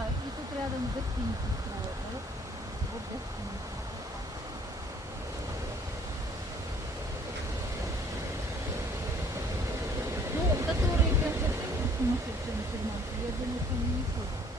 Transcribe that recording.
Да, и тут рядом гостиницу строят, да? Вот гостиница. Ну, которые прям совсем сумасшедшие мусульманки, я думаю, что они не ходят.